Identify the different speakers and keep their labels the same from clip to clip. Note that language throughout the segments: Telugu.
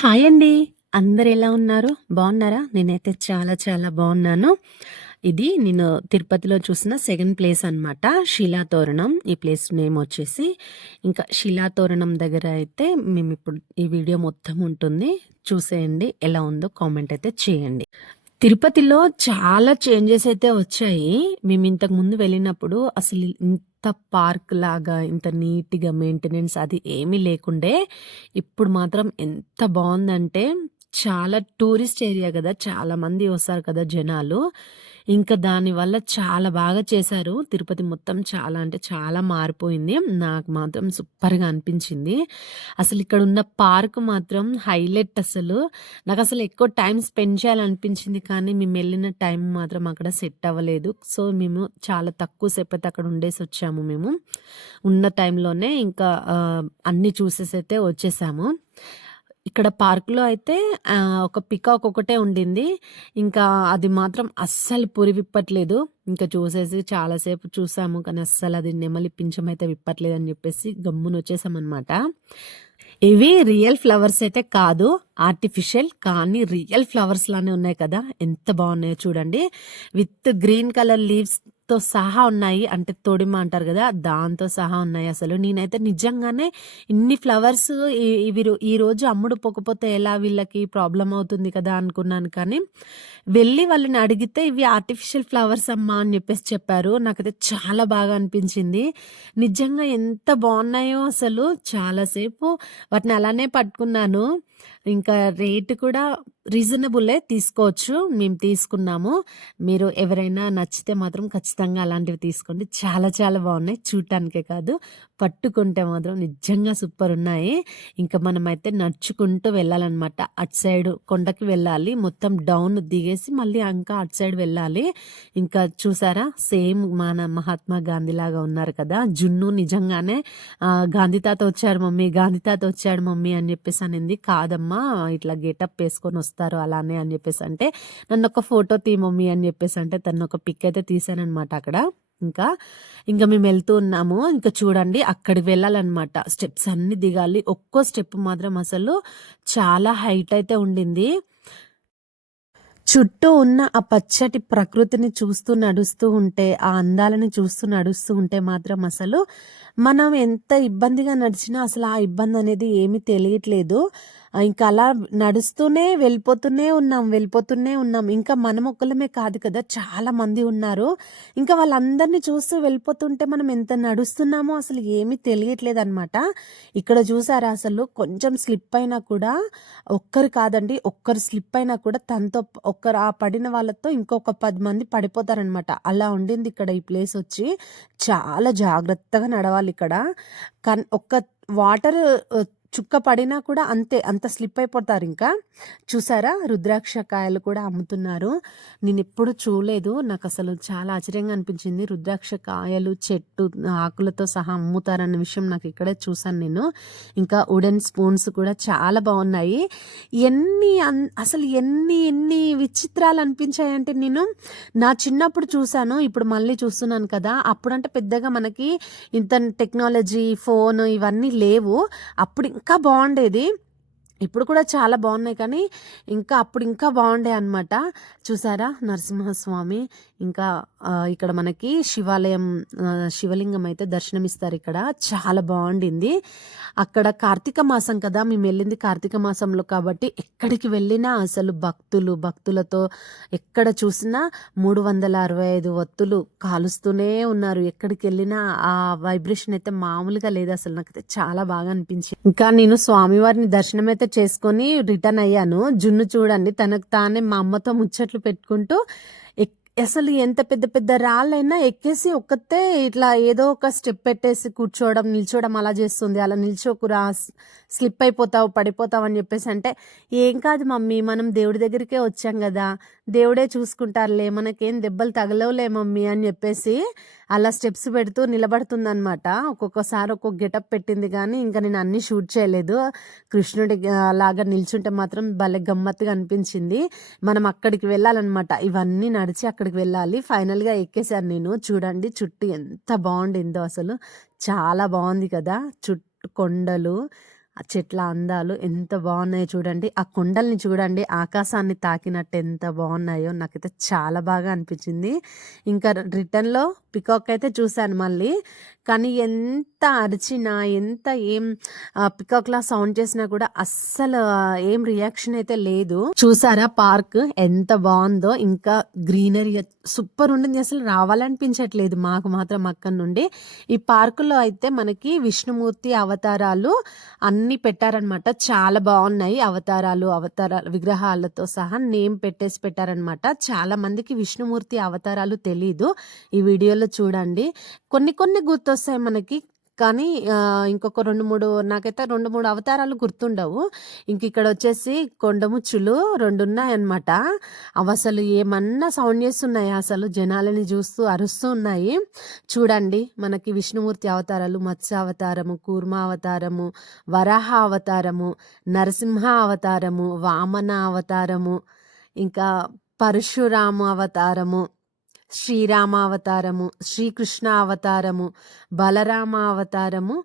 Speaker 1: హాయ్ అండి. అందరు ఎలా ఉన్నారు? బాగున్నారా? నేనైతే చాలా చాలా బాగున్నాను. ఇది నేను తిరుపతిలో చూసిన సెకండ్ ప్లేస్ అనమాట. శిలాతోరణం. ఈ ప్లేస్ నేమ్ వచ్చేసి. ఇంకా శిలాతోరణం దగ్గర అయితే మేము ఇప్పుడు ఈ వీడియో మొత్తం ఉంటుంది. చూసేయండి. ఎలా ఉందో కామెంట్ అయితే చేయండి. తిరుపతిలో చాలా చేంజెస్ అయితే వచ్చాయి. మేము ఇంతకు ముందు వెళ్ళినప్పుడు అసలు ఇంత పార్క్ లాగా, ఇంత నీట్‌గా మెయింటెనెన్స్ అది ఏమీ లేకుండే. ఇప్పుడు మాత్రం ఎంత బాగుందంటే చాలా టూరిస్ట్ ఏరియా కదా చాలా మంది వస్తారు కదా జనాలు. ఇంకా దానివల్ల చాలా బాగా చేశారు. తిరుపతి మొత్తం చాలా అంటే చాలా మారిపోయింది. నాకు మాత్రం సూపర్‌గా అనిపించింది. అసలు ఇక్కడ ఉన్న పార్క్ మాత్రం హైలైట్ అసలు. నాకు అసలు ఎక్కువ టైం స్పెండ్ చేయాలనిపించింది కానీ మేము వెళ్ళిన టైం మాత్రం అక్కడ సెట్ అవ్వలేదు. సో, మేము చాలా తక్కువ సేపైతే అక్కడ ఉండేసి వచ్చాము మేము. ఉన్న టైంలోనే ఇంకా అన్నీ చూసేసి అయితే వచ్చేసాము. ఇక్కడ పార్కులో అయితే ఒక పికాక్ ఒకటే ఉండింది. ఇంకా అది మాత్రం అస్సలు పురి విప్పట్లేదు. ఇంకా చూసేసి చాలాసేపు చూసాము. కానీ అస్సలు అది నెమలి పించం అయితే విప్పట్లేదని చెప్పేసి గమ్మున వచ్చేసామన్నమాట ఇవి రియల్ ఫ్లవర్స్ అయితే కాదు. ఆర్టిఫిషియల్ కానీ రియల్ ఫ్లవర్స్ లానే ఉన్నాయి కదా! ఎంత బాగున్నాయో చూడండి. విత్ గ్రీన్ కలర్ లీవ్స్ తో సహా ఉన్నాయి. అంటే తొడిమ అంటారు కదా దాంతో సహా ఉన్నాయి అసలు. నేనైతే నిజంగానే ఇన్ని ఫ్లవర్స్ ఇ ఇవి రో అమ్ముడు పోకపోతే ఎలా వీళ్ళకి ప్రాబ్లమ్ అవుతుంది కదా! అనుకున్నాను కానీ, వెళ్ళి వాళ్ళని అడిగితే ఇవి ఆర్టిఫిషియల్ ఫ్లవర్స్ అమ్మా అని చెప్పేసి చెప్పారు. నాకైతే చాలా బాగా అనిపించింది. నిజంగా ఎంత బాగున్నాయో అసలు. చాలాసేపు వాటిని అలానే పట్టుకున్నాను. ఇంకా రేటు కూడా రీజనబులే తీసుకోవచ్చు. మేము తీసుకున్నాము. మీరు ఎవరైనా నచ్చితే మాత్రం ఖచ్చితంగా అలాంటివి తీసుకోండి. చాలా చాలా బాగున్నాయి చూడటానికే కాదు, పట్టుకుంటే మాత్రం నిజంగా సూపర్ ఉన్నాయి ఇంకా మనమైతే నడుచుకుంటూ వెళ్ళాలన్నమాట అటు సైడ్ కొండకి వెళ్ళాలి. మొత్తం డౌన్ దిగేసి మళ్ళీ ఇంకా అటు సైడ్ వెళ్ళాలి. ఇంకా చూసారా? సేమ్ మన మహాత్మా గాంధీలాగా ఉన్నారు కదా! జున్ను నిజంగానే గాంధీ తాత వచ్చారు మమ్మీ, గాంధీ తాత వచ్చాడు మమ్మీ అని జెప్పేసి అనింది. కాదమ్మా ఇట్లా గెటప్ వేసుకొని వస్తారు అలానే అని చెప్పేసి అంటే, నన్ను ఒక ఫోటో తీ మమ్మీ అని చెప్పేసి అంటే తను ఒక పిక్ అయితే తీశాననమాట అక్కడ. ఇంకా, ఇంకా మేము వెళ్తూ ఉన్నాము. ఇంకా చూడండి అక్కడికి వెళ్ళాలనమాట. స్టెప్స్ అన్నీ దిగాలి. ఒక్కో స్టెప్ మాత్రం అసలు చాలా హైట్ అయితే ఉండింది. చుట్టూ ఉన్న ఆ పచ్చటి ప్రకృతిని చూస్తూ నడుస్తూ ఉంటే, ఆ అందాలని చూస్తూ నడుస్తూ ఉంటే మాత్రం అసలు మనం ఎంత ఇబ్బందిగా నడిచినా అసలు ఆ ఇబ్బంది అనేది ఏమీ తెలియట్లేదు. ఇంకా అలా నడుస్తూనే వెళ్ళిపోతూనే ఉన్నాం, వెళ్ళిపోతూనే ఉన్నాం. ఇంకా మనం ఒక్కలమే కాదు కదా! చాలా మంది ఉన్నారు. ఇంకా వాళ్ళందరిని చూస్తూ వెళ్ళిపోతుంటే మనం ఎంత నడుస్తున్నామో అసలు ఏమీ తెలియట్లేదనమాట. ఇక్కడ చూసారా అసలు కొంచెం స్లిప్ అయినా కూడా ఒక్కరు కాదండి. ఒక్కరు స్లిప్ అయినా కూడా తనతో ఒక్కరు ఆ పడిన వాళ్ళతో ఇంకొక పది మంది పడిపోతారనమాట. అలా ఉండింది ఇక్కడ ఈ ప్లేస్ వచ్చి. చాలా జాగ్రత్తగా నడవాలి ఇక్కడ కన్ ఒక్క వాటర్ చుక్క పడినా కూడా అంతే. అంత స్లిప్ అయిపోతారు ఇంకా చూసారా? రుద్రాక్ష కాయలు కూడా అమ్ముతున్నారు. నేను ఎప్పుడు చూడలేదు. నాకు అసలు చాలా ఆశ్చర్యంగా అనిపించింది. రుద్రాక్ష కాయలు, చెట్టు ఆకులతో సహా అమ్ముతారన్న విషయం నాకు ఇక్కడే చూసాను నేను. ఇంకా వుడెన్ స్పూన్స్ కూడా చాలా బాగున్నాయి ఎన్ని అన్ అసలు ఎన్ని ఎన్ని విచిత్రాలు అనిపించాయంటే నేను నా చిన్నప్పుడు చూశాను ఇప్పుడు మళ్ళీ చూస్తున్నాను కదా! అప్పుడంటే పెద్దగా మనకి ఇంత టెక్నాలజీ, ఫోన్ ఇవన్నీ లేవు. అప్పుడు ఇంకా బాగుండేది ఇప్పుడు కూడా చాలా బాగున్నాయి కానీ, ఇంకా అప్పుడు ఇంకా బాగుండే అనమాట. చూసారా? నరసింహస్వామి ఇంకా ఇక్కడ మనకి శివాలయం శివలింగం అయితే దర్శనమిస్తారిక్కడ. చాలా బాగుండింది అక్కడ కార్తీక మాసం కదా! మేము వెళ్ళింది కార్తీక మాసంలో కాబట్టి ఎక్కడికి వెళ్ళినా అసలు భక్తులు, భక్తులతో ఎక్కడ చూసినా 365 ఒత్తులు కాలుస్తూనే ఉన్నారు. ఎక్కడికెళ్ళినా ఆ వైబ్రేషన్ అయితే మామూలుగా లేదు అసలు నాకైతే చాలా బాగా అనిపించింది. ఇంకా నేను స్వామివారిని దర్శనం అయితే చేసుకొని రిటర్న్ అయ్యాను. జున్ను చూడండి తనకు తానే మా అమ్మతో ముచ్చట్లు పెట్టుకుంటూ అసలు ఎంత పెద్ద పెద్ద రాళ్ళైనా ఎక్కేసి ఒక్కతే ఇట్లా ఏదో ఒక స్టెప్ పెట్టేసి కూర్చోవడం, నిల్చోవడం అలా చేస్తుంది. అలా నిల్చోకురా స్లిప్ అయిపోతావు, పడిపోతావు అని చెప్పేసి అంటే, "ఏం కాదు మమ్మీ మనం దేవుడి దగ్గరికే వచ్చాం కదా దేవుడే చూసుకుంటారులే మనకేం దెబ్బలు తగలవులే మమ్మీ" అని చెప్పేసి అలా స్టెప్స్ పెడుతూ నిలబడుతుందనమాట. ఒక్కొక్కసారి ఒక్కొక్క గెటప్ పెట్టింది కానీ ఇంకా నేను అన్నీ షూట్ చేయలేదు. కృష్ణుడి లాగా నిల్చుంటే మాత్రం భలే గమ్మత్తుగా అనిపించింది. మనం అక్కడికి వెళ్ళాలన్నమాట ఇవన్నీ నడిచి అక్కడికి వెళ్ళాలి. ఫైనల్‌గా ఎక్కేసాను నేను. చూడండి చుట్టూ ఎంత బాగుండిందో అసలు. చాలా బాగుంది కదా! చుట్టూ కొండలు, ఆ చెట్ల అందాలు ఎంత బాగున్నాయో చూడండి. ఆ కొండల్ని చూడండి. ఆకాశాన్ని తాకినట్టు ఎంత బాగున్నాయో నాకైతే చాలా బాగా అనిపించింది. ఇంకా రిటర్న్లో పికాక్ అయితే చూశాను మళ్ళీ. కానీ ఎంత అరిచినా ఎంత ఏం పికాక్లా సౌండ్ చేసినా కూడా అస్సలు ఏం రియాక్షన్ అయితే లేదు. చూసారా పార్క్ ఎంత బాగుందో. ఇంకా గ్రీనరీ సూపర్ ఉండింది. అసలు రావాలనిపించట్లేదు మాకు మాత్రం అక్కడి నుండి. ఈ పార్కులో అయితే మనకి విష్ణుమూర్తి అవతారాలు అన్న పెట్టారనమాట. చాలా బాగున్నాయి. అవతారాలు అవతారాలు విగ్రహాలతో సహా నేమ్ పెట్టేసి పెట్టారనమాట. చాలా మందికి విష్ణుమూర్తి అవతారాలు తెలీదు. ఈ వీడియోలో చూడండి. కొన్ని కొన్ని గుర్తొస్తాయి మనకి. కానీ ఇంకొక రెండు మూడు నాకైతే రెండు మూడు అవతారాలు గుర్తుండవు. ఇంక ఇక్కడ వచ్చేసి కొండముచ్చులు రెండు ఉన్నాయన్నమాట అవి అసలు ఏమన్నా సౌండ్ చేస్తున్నాయి? అసలు జనాలని చూస్తూ అరుస్తూ ఉన్నాయి. చూడండి మనకి విష్ణుమూర్తి అవతారాలు మత్స్య అవతారము కూర్మ అవతారము వరాహ అవతారము నరసింహ అవతారము వామన అవతారము ఇంకా పరశురామ అవతారము. శ్రీరామ అవతారము శ్రీకృష్ణ అవతారము బలరామ అవతారము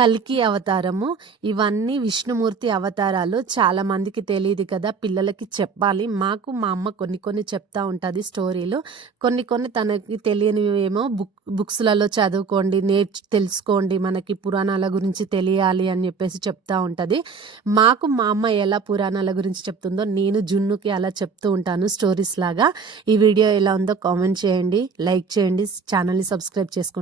Speaker 1: కల్కి అవతారము. ఇవన్నీ విష్ణుమూర్తి అవతారాలు. చాలా మందికి తెలియదు కదా పిల్లలకి చెప్పాలి. మాకు మా అమ్మ కొన్ని కొన్ని చెప్తా ఉంటుంది స్టోరీలు. కొన్ని కొన్ని తనకి తెలియనివి ఏమో బుక్ బుక్స్లలో చదువుకోండి నేర్చు తెలుసుకోండి మనకి పురాణాల గురించి తెలియాలి అని చెప్పేసి చెప్తా ఉంటుంది. మాకు మా అమ్మ ఎలా పురాణాల గురించి చెప్తుందో నేను జున్నుకి అలా చెప్తూ ఉంటాను స్టోరీస్ లాగా. ఈ వీడియో ఎలా ఉందో కామెంట్ చేయండి లైక్ చేయండి ఛానల్ని సబ్స్క్రైబ్ చేసుకుంటాను